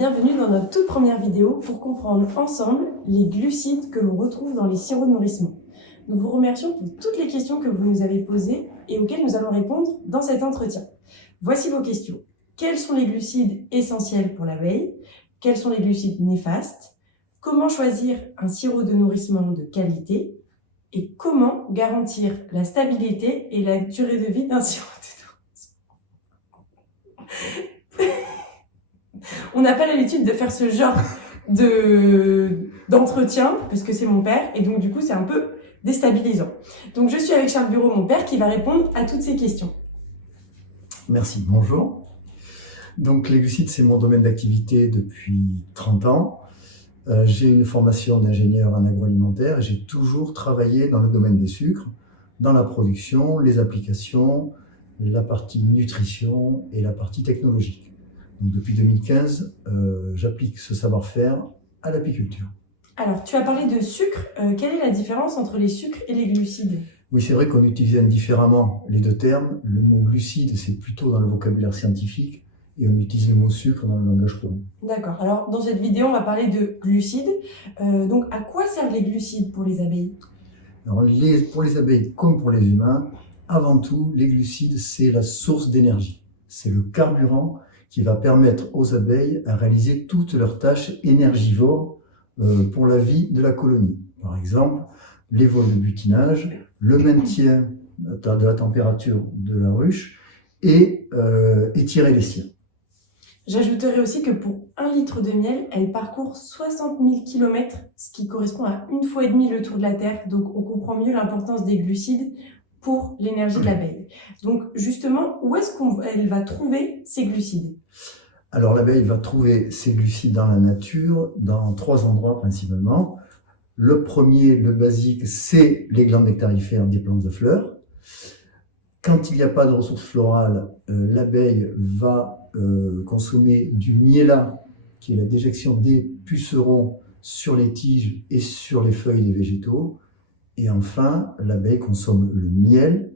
bienvenue dans notre toute première vidéo pour comprendre ensemble les glucides que l'on retrouve dans les sirops de nourrissement. Nous vous remercions pour toutes les questions que vous nous avez posées et auxquelles nous allons répondre dans cet entretien. Voici vos questions. Quels sont les glucides essentiels pour l'abeille? Quels sont les glucides néfastes? Comment choisir un sirop de nourrissement de qualité? Et comment garantir la stabilité et la durée de vie d'un sirop de nourrissement? On n'a pas l'habitude de faire ce genre d'entretien, parce que c'est mon père, et donc du coup c'est un peu déstabilisant. Donc je suis avec Charles Bureau, mon père, qui va répondre à toutes ces questions. Merci, bonjour. Donc les glucides, c'est mon domaine d'activité depuis 30 ans. J'ai une formation d'ingénieur en agroalimentaire et j'ai toujours travaillé dans le domaine des sucres, dans la production, les applications, la partie nutrition et la partie technologique. Donc depuis 2015, j'applique ce savoir-faire à l'apiculture. Alors, tu as parlé de sucre. Quelle est la différence entre les sucres et les glucides? Oui, c'est vrai qu'on utilise indifféremment les deux termes. Le mot glucide, c'est plutôt dans le vocabulaire scientifique et on utilise le mot sucre dans le langage courant. D'accord. Alors, dans cette vidéo, on va parler de glucides. Donc, à quoi servent les glucides pour les abeilles? Alors, pour les abeilles comme pour les humains, avant tout, les glucides, c'est la source d'énergie. C'est le carburant qui va permettre aux abeilles à réaliser toutes leurs tâches énergivores pour la vie de la colonie. Par exemple, les vols de butinage, le maintien de la température de la ruche et étirer les cires. J'ajouterai aussi que pour 1 litre de miel, elle parcourt 60 000 km, ce qui correspond à 1,5 fois le tour de la Terre. Donc, on comprend mieux l'importance des glucides pour l'énergie de l'abeille. Donc, justement, où est-ce qu'elle va trouver ces glucides? Alors, l'abeille va trouver ces glucides dans la nature, dans 3 endroits principalement. Le premier, le basique, c'est les glandes nectarifères des plantes à fleurs. Quand il n'y a pas de ressources florales, l'abeille va consommer du miella, qui est la déjection des pucerons sur les tiges et sur les feuilles des végétaux. Et enfin, l'abeille consomme le miel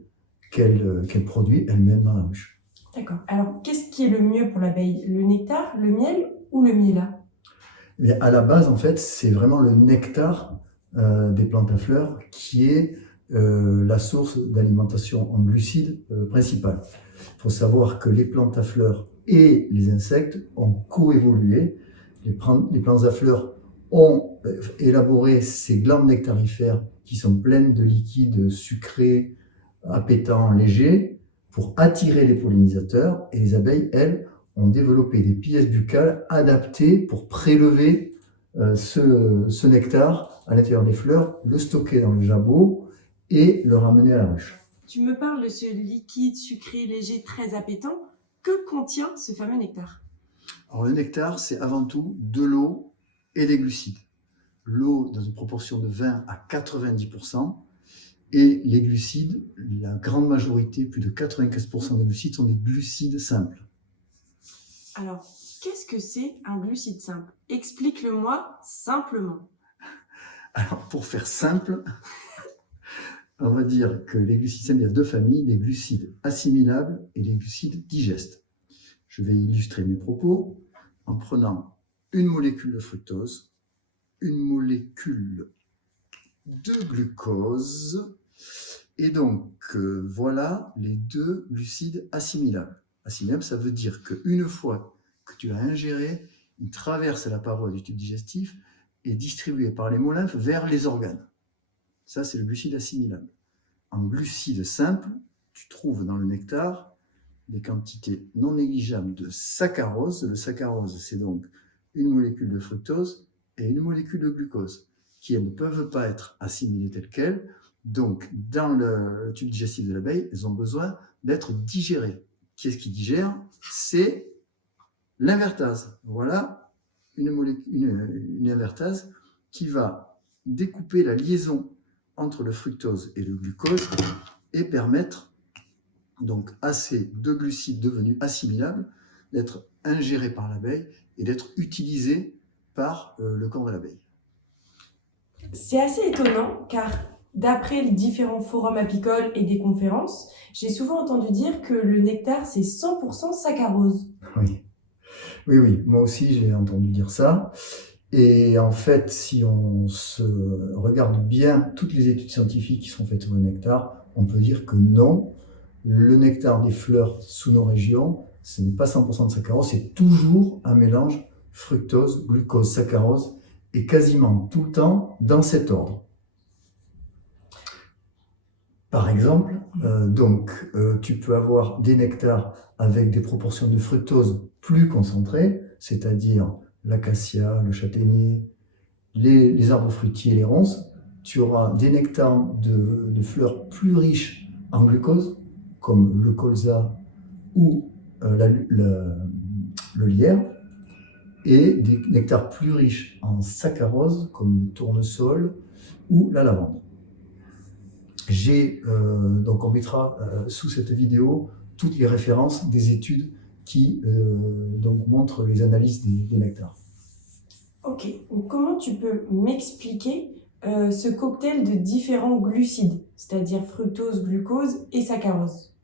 qu'elle produit elle-même dans la ruche. D'accord. Alors, qu'est-ce qui est le mieux pour l'abeille? Le nectar, le miel ou le miella? Eh bien, à la base, en fait, c'est vraiment le nectar des plantes à fleurs qui est la source d'alimentation en glucides principale. Il faut savoir que les plantes à fleurs et les insectes ont coévolué. Les plantes à fleurs ont élaboré ces glandes nectarifères qui sont pleines de liquides sucrés, appétants, légers, pour attirer les pollinisateurs. Et les abeilles, elles, ont développé des pièces buccales adaptées pour prélever ce nectar à l'intérieur des fleurs, le stocker dans le jabot et le ramener à la ruche. Tu me parles de ce liquide sucré léger très appétant. Que contient ce fameux nectar? Alors le nectar, c'est avant tout de l'eau et des glucides. L'eau dans une proportion de 20 à 90%, et les glucides, la grande majorité, plus de 95% des glucides sont des glucides simples. Alors, qu'est-ce que c'est un glucide simple? Explique-le-moi simplement. Alors, pour faire simple, on va dire que les glucides simples, il y a 2 familles, les glucides assimilables et les glucides digestes. Je vais illustrer mes propos en prenant une molécule de fructose, une molécule de glucose, et donc voilà les 2 glucides assimilables. Assimilable, ça veut dire qu'une fois que tu l'as ingéré, il traverse la paroi du tube digestif et est distribué par l'hémolymphe vers les organes. Ça, c'est le glucide assimilable. En glucides simples, tu trouves dans le nectar des quantités non négligeables de saccharose. Le saccharose, c'est donc une molécule de fructose et une molécule de glucose, qui elles ne peuvent pas être assimilées telles quelles. Donc, dans le tube digestif de l'abeille, elles ont besoin d'être digérées. Qui est-ce qui digère? C'est l'invertase. Voilà une invertase qui va découper la liaison entre le fructose et le glucose et permettre donc à ces 2 glucides devenus assimilables d'être ingérés par l'abeille et d'être utilisés par le corps de l'abeille. C'est assez étonnant car d'après les différents forums apicoles et des conférences, j'ai souvent entendu dire que le nectar c'est 100% saccharose. Oui. Oui, oui, moi aussi j'ai entendu dire ça. Et en fait, si on se regarde bien toutes les études scientifiques qui sont faites sur le nectar, on peut dire que non, le nectar des fleurs sous nos régions, ce n'est pas 100% de saccharose, c'est toujours un mélange fructose, glucose, saccharose, et quasiment tout le temps dans cet ordre. Par exemple, tu peux avoir des nectars avec des proportions de fructose plus concentrées, c'est-à-dire l'acacia, le châtaignier, les arbres fruitiers et les ronces. Tu auras des nectars de fleurs plus riches en glucose, comme le colza ou le lierre, et des nectars plus riches en saccharose, comme le tournesol ou la lavande. Donc on mettra sous cette vidéo toutes les références des études qui donc montrent les analyses des nectars. Ok, donc comment tu peux m'expliquer ce cocktail de différents glucides, c'est-à-dire fructose, glucose et saccharose?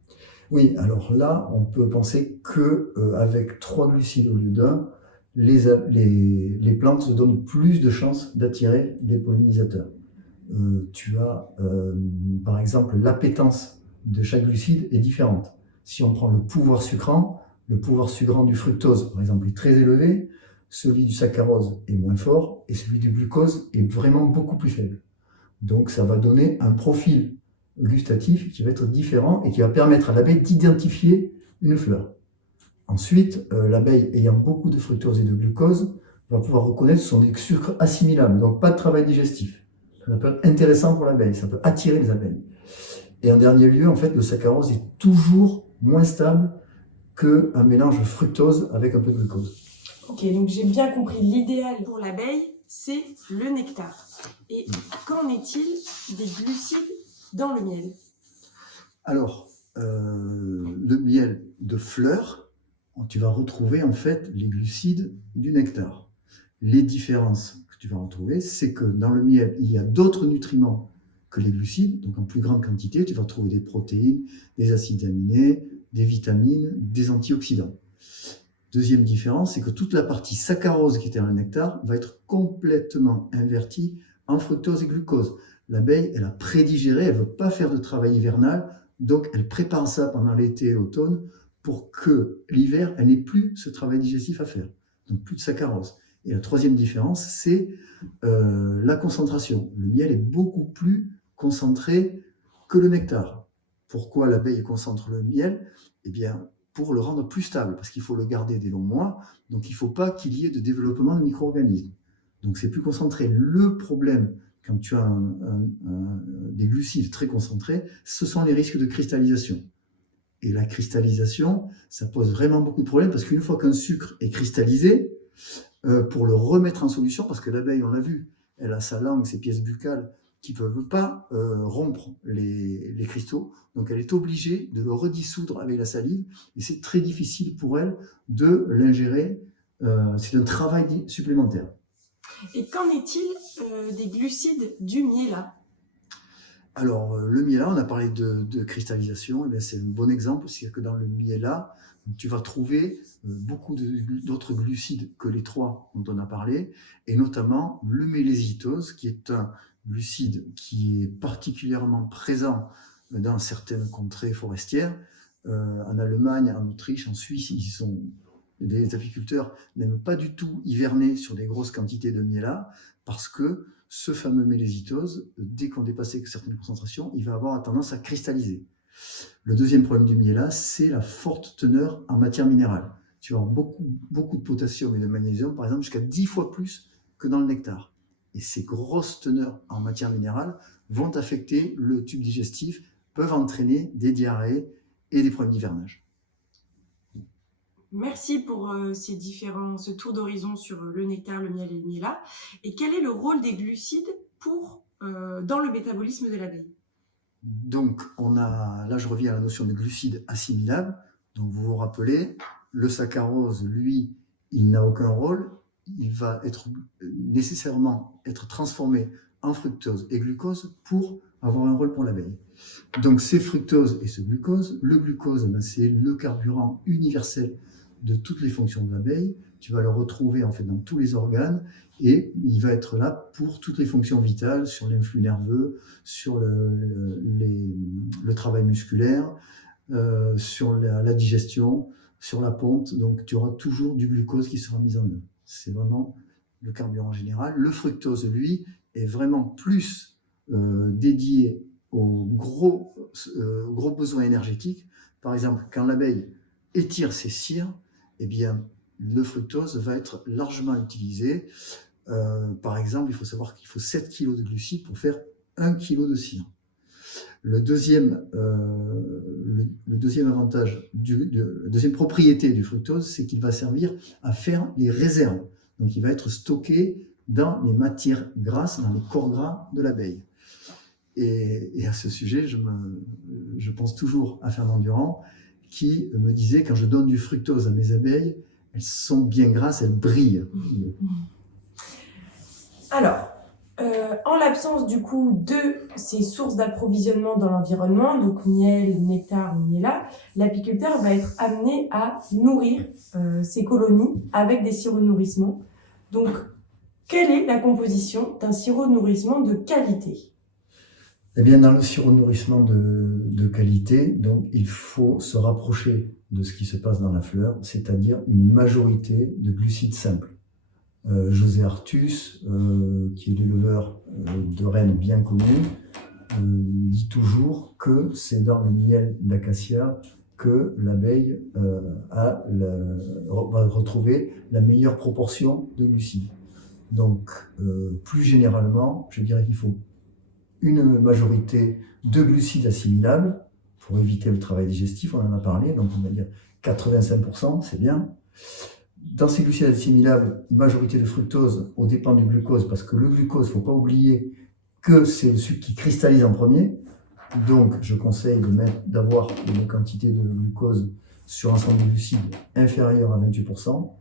Oui, alors là, on peut penser que avec 3 glucides au lieu d'un, les plantes se donnent plus de chances d'attirer des pollinisateurs. Tu as, par exemple, l'appétence de chaque glucide est différente. Si on prend le pouvoir sucrant du fructose, par exemple, est très élevé, celui du saccharose est moins fort, et celui du glucose est vraiment beaucoup plus faible. Donc ça va donner un profil gustatif qui va être différent et qui va permettre à l'abeille d'identifier une fleur. Ensuite, l'abeille ayant beaucoup de fructose et de glucose va pouvoir reconnaître que ce sont des sucres assimilables, donc pas de travail digestif. Ça peut être intéressant pour l'abeille, ça peut attirer les abeilles. Et en dernier lieu, en fait, le saccharose est toujours moins stable qu'un mélange de fructose avec un peu de glucose. Ok, donc j'ai bien compris, l'idéal pour l'abeille, c'est le nectar. Et qu'en est-il des glucides dans le miel? Alors, le miel de fleurs, tu vas retrouver en fait les glucides du nectar. Les différences que tu vas retrouver, c'est que dans le miel, il y a d'autres nutriments que les glucides, donc en plus grande quantité, tu vas trouver des protéines, des acides aminés, des vitamines, des antioxydants. Deuxième différence, c'est que toute la partie saccharose qui était dans le nectar va être complètement invertie en fructose et glucose. L'abeille, elle a prédigéré, elle ne veut pas faire de travail hivernal, donc elle prépare ça pendant l'été et l'automne pour que l'hiver, elle n'ait plus ce travail digestif à faire. Donc plus de saccharose. Et la troisième différence, c'est la concentration. Le miel est beaucoup plus concentré que le nectar. Pourquoi l'abeille concentre le miel? Eh bien, pour le rendre plus stable, parce qu'il faut le garder des longs mois, donc il ne faut pas qu'il y ait de développement de micro-organismes. Donc c'est plus concentré. Le problème, quand tu as des glucides très concentrés, ce sont les risques de cristallisation. Et la cristallisation, ça pose vraiment beaucoup de problèmes, parce qu'une fois qu'un sucre est cristallisé, pour le remettre en solution, parce que l'abeille, on l'a vu, elle a sa langue, ses pièces buccales, qui ne peuvent pas rompre les cristaux, donc elle est obligée de le redissoudre avec la salive, et c'est très difficile pour elle de l'ingérer, c'est un travail supplémentaire. Et qu'en est-il des glucides du miela? Alors, le miela, on a parlé de cristallisation, et c'est un bon exemple, c'est que dans le miela, tu vas trouver beaucoup d'autres glucides que les 3 dont on a parlé, et notamment le mélésitose, qui est un glucide qui est particulièrement présent dans certaines contrées forestières. En Allemagne, en Autriche, en Suisse, les apiculteurs n'aiment pas du tout hiverner sur des grosses quantités de miela, parce que ce fameux mélésitose, dès qu'on dépasse certaines concentrations, il va avoir tendance à cristalliser. Le deuxième problème du miela, c'est la forte teneur en matière minérale. Tu vas avoir beaucoup de potassium et de magnésium, par exemple, jusqu'à 10 fois plus que dans le nectar. Et ces grosses teneurs en matière minérale vont affecter le tube digestif, peuvent entraîner des diarrhées et des problèmes d'hivernage. Merci pour ce tour d'horizon sur le nectar, le miel et le miela. Et quel est le rôle des glucides dans le métabolisme de l'abeille? Donc, là je reviens à la notion de glucides assimilables. Donc, vous vous rappelez, le saccharose, lui, il n'a aucun rôle. Il va nécessairement être transformé en fructose et glucose pour avoir un rôle pour l'abeille. Donc, ces fructose et ce glucose, le glucose, c'est le carburant universel de toutes les fonctions de l'abeille. tu vas le retrouver en fait dans tous les organes et il va être là pour toutes les fonctions vitales, sur l'influx nerveux, sur le travail musculaire, sur la digestion, sur la ponte. Donc tu auras toujours du glucose qui sera mis en œuvre. C'est vraiment le carburant général. Le fructose, lui, est vraiment plus dédié aux gros besoins énergétiques. Par exemple, quand l'abeille étire ses cires, eh bien, le fructose va être largement utilisé. Par exemple, il faut savoir qu'il faut 7 kg de glucides pour faire 1 kg de cire. Le deuxième avantage, la deuxième propriété du fructose, c'est qu'il va servir à faire les réserves. Donc, il va être stocké dans les matières grasses, dans les corps gras de l'abeille. Et à ce sujet, je pense toujours à Fernand Durand, qui me disait, quand je donne du fructose à mes abeilles, elles sont bien grasses, elles brillent. Alors, en l'absence du coup de ces sources d'approvisionnement dans l'environnement, donc miel, nectar ou miella, l'apiculteur va être amené à nourrir ses colonies avec des sirops de nourrissement. Donc, quelle est la composition d'un sirop de nourrissement de qualité ? Eh bien, dans le sirop de nourrissement de qualité, donc, il faut se rapprocher de ce qui se passe dans la fleur, c'est-à-dire une majorité de glucides simples. José Artus, qui est l'éleveur de rennes bien connu, dit toujours que c'est dans le miel d'acacia que l'abeille va retrouver la meilleure proportion de glucides. Donc, plus généralement, je dirais qu'il faut une majorité de glucides assimilables pour éviter le travail digestif, on en a parlé, donc on va dire 85%, c'est bien. Dans ces glucides assimilables, une majorité de fructose au dépend du glucose, parce que le glucose, il ne faut pas oublier que c'est le sucre qui cristallise en premier. Donc, je conseille d'avoir une quantité de glucose sur l'ensemble des glucides inférieure à 28%.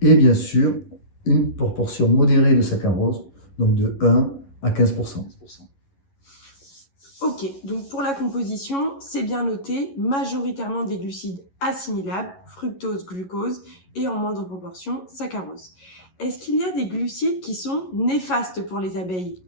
Et bien sûr, une proportion modérée de saccharose, donc de 1 à 15%. Ok, donc pour la composition, c'est bien noté, majoritairement des glucides assimilables, fructose, glucose, et en moindre proportion, saccharose. Est-ce qu'il y a des glucides qui sont néfastes pour les abeilles ?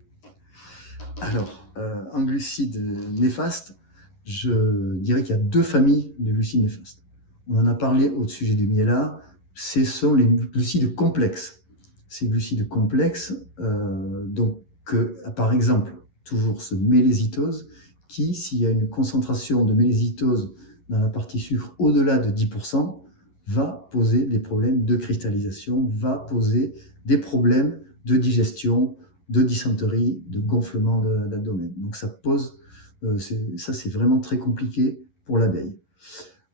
Alors, en glucides néfastes, je dirais qu'il y a 2 familles de glucides néfastes. On en a parlé au sujet du miella, ce sont les glucides complexes. Ces glucides complexes, par exemple, toujours ce mélésitose, qui, s'il y a une concentration de mélésitose dans la partie sucre au-delà de 10%, va poser des problèmes de cristallisation, va poser des problèmes de digestion, de dysenterie, de gonflement de l'abdomen. Donc ça c'est vraiment très compliqué pour l'abeille.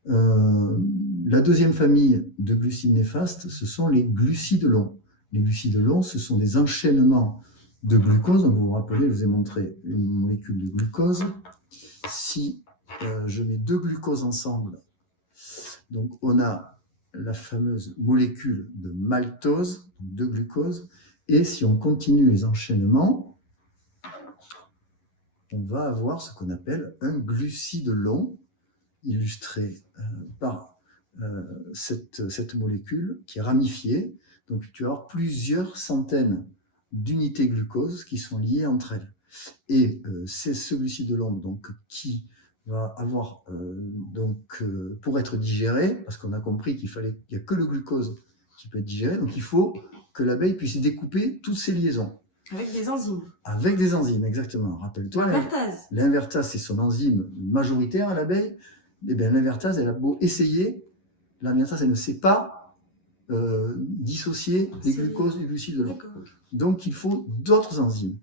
La deuxième famille de glucides néfastes, ce sont les glucides longs. Les glucides longs, ce sont des enchaînements de glucose. Donc vous vous rappelez, je vous ai montré une molécule de glucose. Si je mets 2 glucoses ensemble, donc on a la fameuse molécule de maltose, de glucose, et si on continue les enchaînements, on va avoir ce qu'on appelle un glucide long, illustré par cette molécule qui est ramifiée. Donc tu vas avoir plusieurs centaines d'unités glucose qui sont liées entre elles. Et c'est ce glucide long donc, qui va avoir, pour être digéré, parce qu'on a compris qu'il n'y a que le glucose qui peut être digéré, donc il faut que l'abeille puisse découper toutes ces liaisons. Avec des enzymes. Avec des enzymes, exactement. Rappelle-toi, l'invertase, c'est son enzyme majoritaire à l'abeille. Eh bien, l'invertase, elle a beau essayer, l'invertase, elle ne sait pas dissocier les glucoses du glucide long. Donc, il faut d'autres enzymes.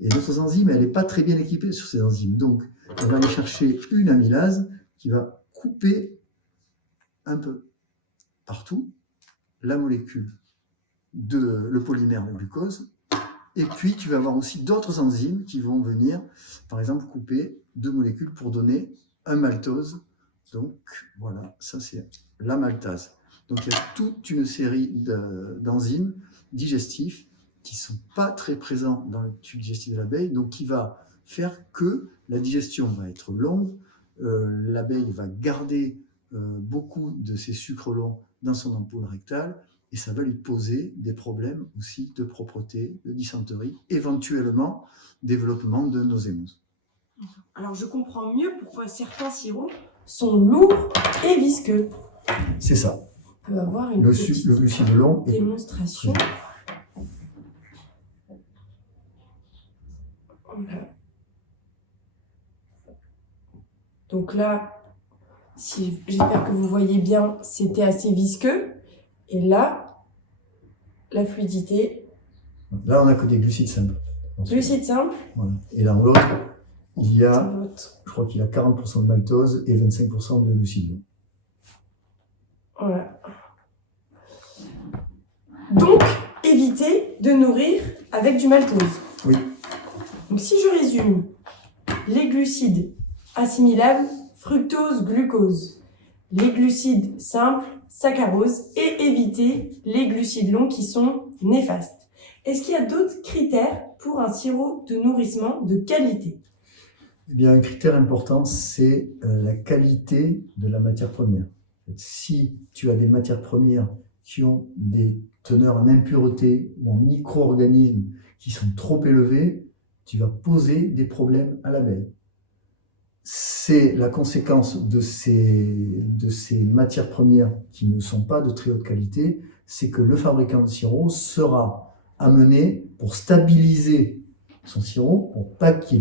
Et d'autres enzymes, elle n'est pas très bien équipée sur ces enzymes. Donc, on va aller chercher une amylase qui va couper un peu partout la molécule le polymère de glucose. Et puis, tu vas avoir aussi d'autres enzymes qui vont venir, par exemple, couper 2 molécules pour donner un maltose. Donc, voilà, ça c'est la maltase. Donc, il y a toute une série d'enzymes digestifs qui ne sont pas très présents dans le tube digestif de l'abeille, donc qui va faire que la digestion va être longue, l'abeille va garder beaucoup de ces sucres longs dans son ampoule rectale, et ça va lui poser des problèmes aussi de propreté, de dysenterie, éventuellement développement de nosémose. Alors je comprends mieux pourquoi certains sirops sont lourds et visqueux. C'est ça. On peut avoir une Le petite glucide long est démonstration. Voilà. Donc là, j'espère que vous voyez bien, c'était assez visqueux. Et là, la fluidité. Là, on n'a que des glucides simples. Glucides simples. Voilà. Et dans l'autre, il y a, Dans l'autre. je crois qu'il y a 40% de maltose et 25% de glucides longs. Voilà. Donc, évitez de nourrir avec du maltose. Oui. Donc, si je résume, les glucides assimilables, fructose, glucose. Les glucides simples, saccharose. Et éviter les glucides longs qui sont néfastes. Est-ce qu'il y a d'autres critères pour un sirop de nourrissement de qualité? Eh bien, un critère important, c'est la qualité de la matière première. Si tu as des matières premières qui ont des teneurs en impuretés ou en micro-organismes qui sont trop élevés, tu vas poser des problèmes à l'abeille. C'est la conséquence de ces matières premières qui ne sont pas de très haute qualité, c'est que le fabricant de sirop sera amené, pour stabiliser son sirop, pour pas que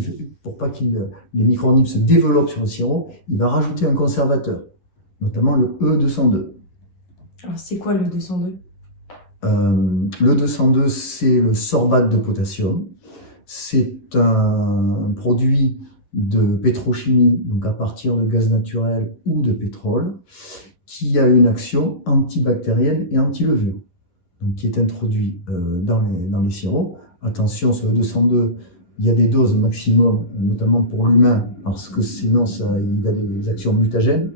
les micro-organismes se développent sur le sirop, il va rajouter un conservateur, notamment le E202. Alors, c'est quoi le 202? Le 202, c'est le sorbate de potassium. C'est un produit de pétrochimie, donc à partir de gaz naturel ou de pétrole, qui a une action antibactérienne et anti-levure, donc qui est introduit dans les sirops. Attention, sur le 202, il y a des doses maximum, notamment pour l'humain, parce que sinon il a des actions mutagènes.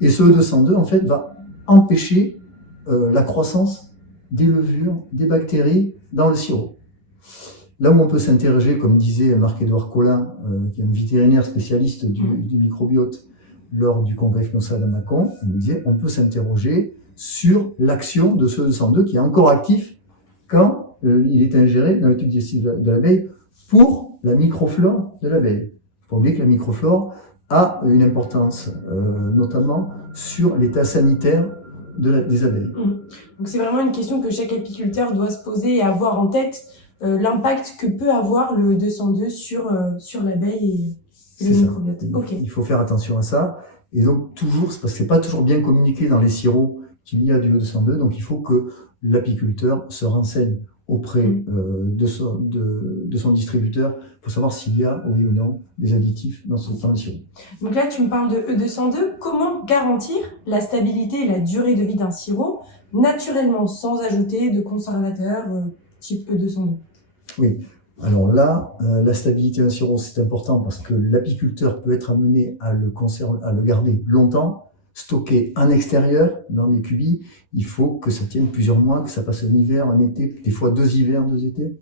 Et ce 202, en fait, va empêcher la croissance des levures, des bactéries dans le sirop. Là où on peut s'interroger, comme disait Marc-Édouard Collin, qui est un vétérinaire spécialiste du microbiote, lors du congrès FNOSA à Mâcon, il nous disait on peut s'interroger sur l'action de ce 202 qui est encore actif quand il est ingéré dans le tube digestif de l'abeille pour la microflore de l'abeille. Il ne faut pas oublier que la microflore a une importance, notamment sur l'état sanitaire des abeilles. Donc c'est vraiment une question que chaque apiculteur doit se poser et avoir en tête, l'impact que peut avoir le 202 sur l'abeille et le microbiote. Okay. Il faut faire attention à ça. Et donc toujours, parce que c'est pas toujours bien communiqué dans les sirops qu'il y a du E202, donc il faut que l'apiculteur se renseigne auprès de son distributeur pour savoir s'il y a, oui ou non, des additifs dans le sirop. Donc là, tu me parles de E202. Comment garantir la stabilité et la durée de vie d'un sirop naturellement, sans ajouter de conservateurs type E202? Oui. Alors là, la stabilité d'un sirop, c'est important parce que l'apiculteur peut être amené à le garder longtemps, stocké en extérieur, dans des cubis. Il faut que ça tienne plusieurs mois, que ça passe un hiver, un été, des fois 2 hivers, 2 étés.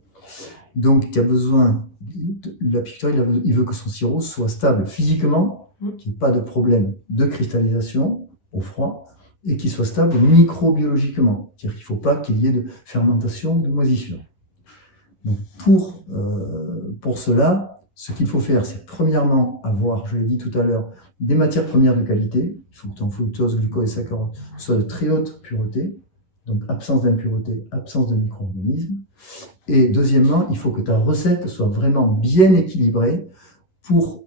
Donc, il y a besoin, l'apiculteur, il veut que son sirop soit stable physiquement, qu'il n'y ait pas de problème de cristallisation au froid, et qu'il soit stable microbiologiquement. C'est-à-dire qu'il ne faut pas qu'il y ait de fermentation, de moisissure. Donc pour cela, ce qu'il faut faire, c'est premièrement avoir, je l'ai dit tout à l'heure, des matières premières de qualité. Il faut que ton fructose, glucose et saccharose soient de très haute pureté, donc absence d'impureté, absence de micro-organismes. Et deuxièmement, il faut que ta recette soit vraiment bien équilibrée pour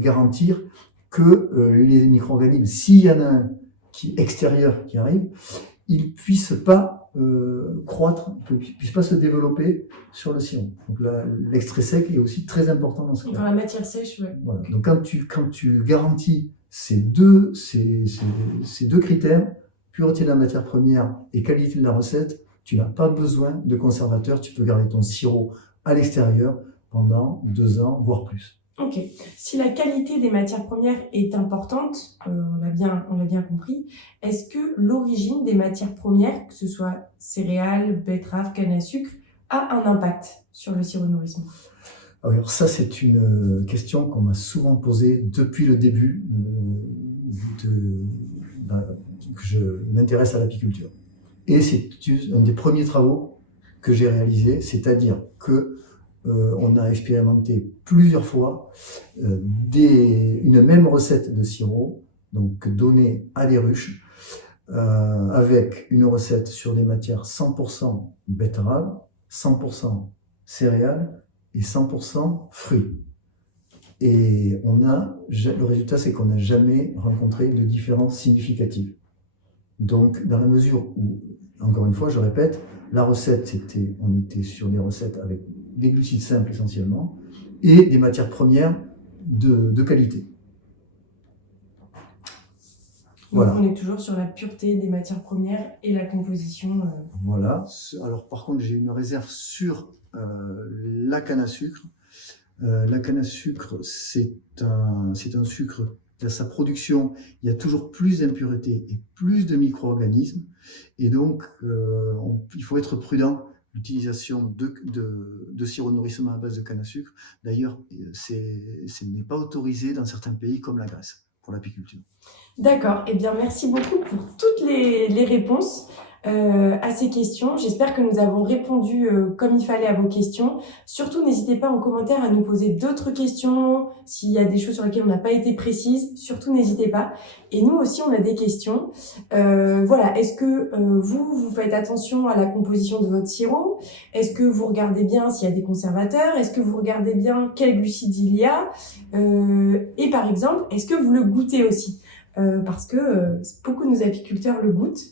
garantir que les micro-organismes, s'il y en a un extérieur qui arrive, ils ne puissent pas croître, ne puissent pas se développer sur le sirop. Donc l'extrait sec est aussi très important dans ce cas. Dans la matière sèche, oui. Voilà. Donc quand tu garantis ces deux critères, pureté de la matière première et qualité de la recette, tu n'as pas besoin de conservateur, tu peux garder ton sirop à l'extérieur pendant 2 ans, voire plus. Ok. Si la qualité des matières premières est importante, on l'a bien compris, est-ce que l'origine des matières premières, que ce soit céréales, betteraves, canne à sucre, a un impact sur le sirop de nourrissement? Alors ça, c'est une question qu'on m'a souvent posée depuis le début que je m'intéresse à l'apiculture. Et c'est un des premiers travaux que j'ai réalisés, c'est-à-dire que on a expérimenté plusieurs fois une même recette de sirop, donc donnée à des ruches, avec une recette sur des matières 100% betterave, 100% céréales et 100% fruits. Et le résultat, c'est qu'on n'a jamais rencontré de différence significative. Donc, dans la mesure où, encore une fois, je répète, la recette, on était sur des recettes avec des glucides simples essentiellement et des matières premières de qualité. Donc voilà. On est toujours sur la pureté des matières premières et la composition. Voilà. Alors par contre, j'ai une réserve sur la canne à sucre. La canne à sucre, c'est un sucre. Dans sa production, il y a toujours plus d'impuretés et plus de micro-organismes. Et donc, il faut être prudent. L'utilisation de sirop de nourrissement à base de canne à sucre, d'ailleurs, ce n'est pas autorisé dans certains pays comme la Grèce pour l'apiculture. D'accord. Eh bien, merci beaucoup pour toutes les réponses à ces questions. J'espère que nous avons répondu comme il fallait à vos questions. Surtout, n'hésitez pas en commentaire à nous poser d'autres questions. S'il y a des choses sur lesquelles on n'a pas été précise, surtout n'hésitez pas. Et nous aussi, on a des questions. Voilà. Est-ce que vous faites attention à la composition de votre sirop? Est-ce que vous regardez bien s'il y a des conservateurs? Est-ce que vous regardez bien quels glucides il y a? Et par exemple, est-ce que vous le goûtez aussi? Parce que beaucoup de nos apiculteurs le goûtent.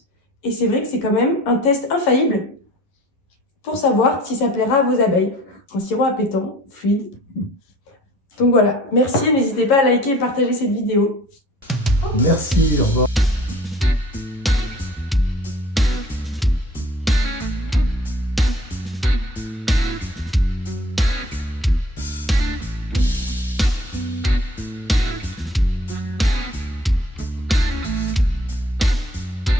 Et c'est vrai que c'est quand même un test infaillible pour savoir si ça plaira à vos abeilles. Un sirop appétant, fluide. Donc voilà, merci et n'hésitez pas à liker et partager cette vidéo. Merci, au revoir.